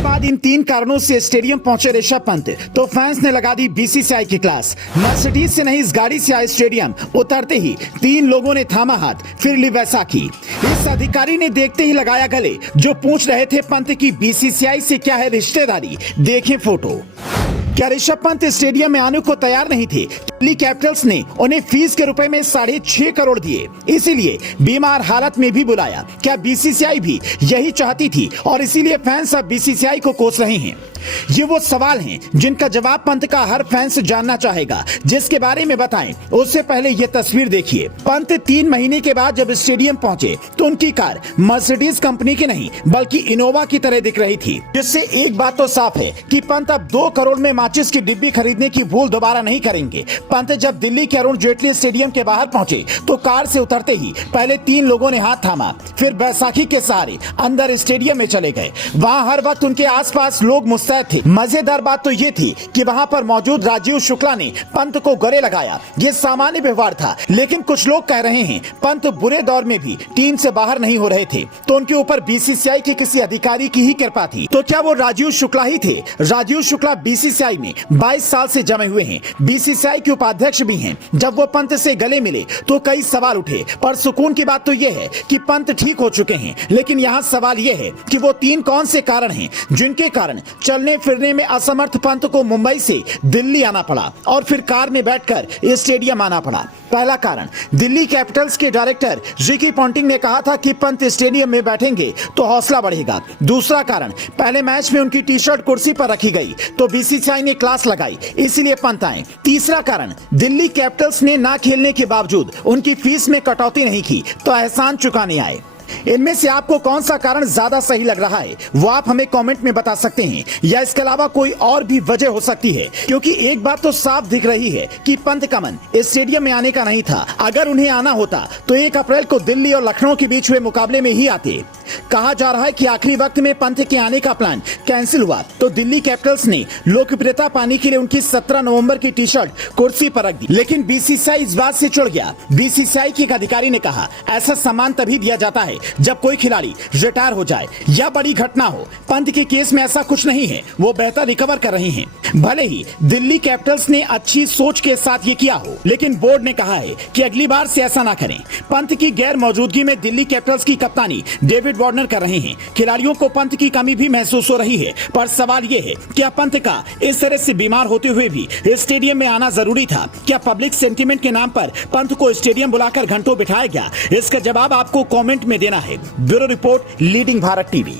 के बाद इन 3 कारणों से स्टेडियम पहुंचे ऋषभ पंत तो फैंस ने लगा दी बीसीसीआई की क्लास। मर्सिडीज से नहीं इस गाड़ी से आए स्टेडियम, उतरते ही 3 लोगों ने थामा हाथ, फिर ली बैसाखी। इस अधिकारी ने देखते ही लगाया गले जो पूछ रहे थे पंत की बीसीसीआई से क्या है रिश्तेदारी। देखें फोटो। क्या ऋषभ पंत स्टेडियम में आने को तैयार नहीं थे? दिल्ली कैपिटल्स ने उन्हें फीस के रुपए में 6.5 करोड़ दिए, इसीलिए बीमार हालत में भी बुलाया। क्या बीसीसीआई भी यही चाहती थी और इसीलिए फैंस अब बीसीसीआई को कोस रहे हैं? ये वो सवाल हैं जिनका जवाब पंत का हर फैंस जानना चाहेगा। जिसके बारे में बताएं उससे पहले ये तस्वीर देखिए। पंत 3 महीने के बाद जब स्टेडियम पहुंचे तो उनकी कार मर्सिडीज कंपनी की नहीं बल्कि इनोवा की तरह दिख रही थी, जिससे एक बात तो साफ है कि पंत अब 2 करोड़ में माचिस की डिब्बी खरीदने की भूल दोबारा नहीं करेंगे। पंत जब दिल्ली के अरुण जेटली स्टेडियम के बाहर पहुंचे तो कार से उतरते ही पहले 3 लोगों ने हाथ थामा, फिर बैसाखी के सहारे अंदर स्टेडियम में चले गए। वहाँ हर वक्त उनके आसपास लोग मुस्तैद थे। मजेदार बात तो ये थी कि वहाँ पर मौजूद राजीव शुक्ला ने पंत को गले लगाया। ये सामान्य व्यवहार था, लेकिन कुछ लोग कह रहे हैं पंत बुरे दौर में भी टीम से बाहर नहीं हो रहे थे तो उनके ऊपर बीसीसीआई के किसी अधिकारी की ही कृपा थी। तो क्या वो राजीव शुक्ला ही थे? राजीव शुक्ला बीसीसीआई में 22 साल से जमे हुए हैं, बीसीसीआई के उपाध्यक्ष भी हैं। जब वो पंत से गले मिले तो कई सवाल उठे, पर सुकून की बात तो ये है कि पंत ठीक हो चुके हैं। लेकिन यहाँ सवाल ये है कि वो 3 कौन से कारण हैं जिनके कारण चलने फिरने में असमर्थ पंत को मुंबई से दिल्ली आना पड़ा और फिर कार में बैठकर स्टेडियम आना पड़ा। पहला कारण, दिल्ली कैपिटल्स के डायरेक्टर रिकी पॉन्टिंग ने कहा था कि पंत स्टेडियम में बैठेंगे तो हौसला बढ़ेगा। दूसरा कारण, पहले मैच में उनकी टी-शर्ट कुर्सी पर रखी गई तो बीसीसीआई ने क्लास लगाई, इसीलिए पंत आए। तीसरा कारण, दिल्ली कैपिटल्स ने ना खेलने के बावजूद उनकी फीस में कटौती नहीं की तो एहसान चुकाने आए। इनमें से आपको कौन सा कारण ज्यादा सही लग रहा है वो आप हमें कमेंट में बता सकते हैं, या इसके अलावा कोई और भी वजह हो सकती है। क्योंकि एक बात तो साफ दिख रही है कि पंत का मन स्टेडियम में आने का नहीं था। अगर उन्हें आना होता तो 1 अप्रैल को दिल्ली और लखनऊ के बीच हुए मुकाबले में ही आते। कहा जा रहा है कि आखिरी वक्त में पंत के आने का प्लान कैंसिल हुआ तो दिल्ली कैपिटल्स ने लोकप्रियता पाने के लिए उनकी 17 नवंबर की टी-शर्ट कुर्सी पर रख दी। लेकिन बीसीसीआई इस बात से चिढ़ गया। बीसीसीआई के एक अधिकारी ने कहा, ऐसा सम्मान तभी दिया जाता है जब कोई खिलाड़ी रिटायर हो जाए या बड़ी घटना हो। पंत के केस में ऐसा कुछ नहीं है, वो बेहतर रिकवर कर रहे हैं। भले ही दिल्ली कैपिटल्स ने अच्छी सोच के साथ ये किया हो, लेकिन बोर्ड ने कहा है कि अगली बार से ऐसा ना करें। पंत की गैर मौजूदगी में दिल्ली कैपिटल्स की कप्तानी डेविड वार्नर कर रहे हैं। खिलाड़ियों को पंत की कमी भी महसूस हो रही है, पर सवाल ये है क्या पंत का इस तरह से बीमार होते हुए भी स्टेडियम में आना जरूरी था? क्या पब्लिक सेंटीमेंट के नाम पर पंत को स्टेडियम बुलाकर घंटों बिठाया गया? इसका जवाब आपको कमेंट में देना है। Bureau report, leading Bharat TV.